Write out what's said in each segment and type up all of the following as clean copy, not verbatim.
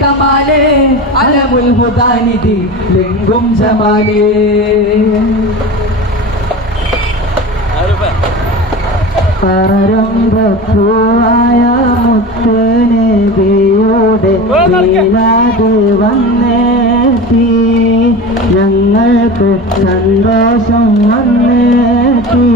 കമാലേ അലമുൽ ഹുദാനിധി ലിംഗും ജമാലേ പരമ്പൂവായ മുത്ത് നബിയുടെ മീലാദ് വന്നെത്തി ഞങ്ങൾക്ക് സന്തോഷം വന്നെത്തി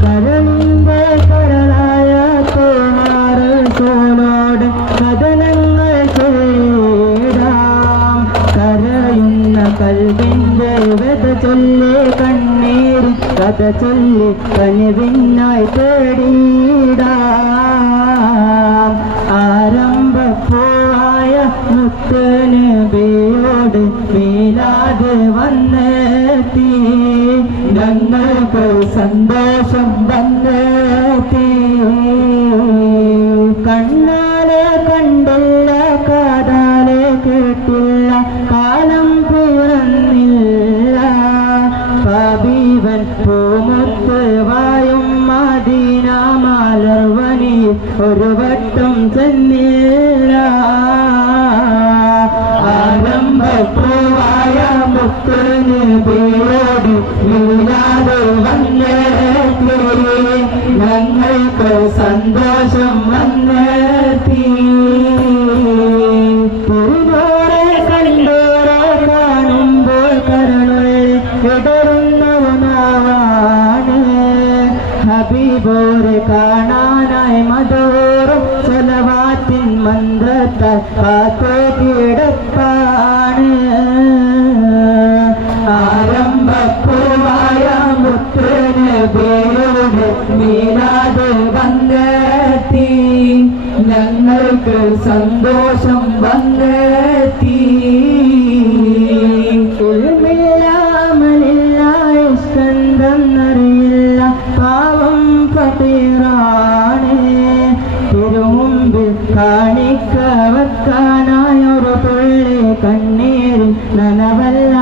കരളിന്റെ കരളായ തോമാറോട് കഥനങ്ങൾ ചൊല്ലിടാം കരയുന്ന കൽവിന്റെ വ്യത ചൊല്ലി കണ്ണീർ കഥ ചൊല്ലി കനിവിനായി തേടിടാം ആരംഭപ്പോയ മുത്ത് നബിയോട് മീലാദ് വന്നെത്തി ഞങ്ങൾക്ക് സന്തോഷം വന്നെത്തി കണ്ണാലെ കണ്ടില്ല കാതാലെ കേട്ടില്ല കാലം പിറന്നില്ല ഹബീബൻ പൂമുത്ത് വായും മദീന മലർവനി ഒരു വട്ടം ചെന്നില്ല ആരംഭപ്പൂവായ മുത്ത് നബിയോട് മീലാദ് വന്നെത്തി ഞങ്ങൾക്ക് സന്തോഷം വന്നെത്തി തിരുനൂറെ കണ്ടോരെ കാണുമ്പോൾ കരളുള്ളിൽ ഇടറുന്നവനാവാണ് ഹബീബോരെ കാണാനായി മധുരം സ്വലവാത്തിൻ മന്ത്രത്താൽ കാത്തു കിടപ്പാണ് ആരംഭപ്പൂവായ മുത്ത് നബിയോട് മീലാദ് വന്നെത്തി ഞങ്ങൾക്ക് സന്തോഷം വന്നെത്തി ഇസ്കന്ദറിയില്ല പാവം ഫീറാണ് തിരുമുമ്പിൽ കാണിക്ക വെക്കാനായൊരു തുള്ളി കണ്ണീരിൽ നനവല്ല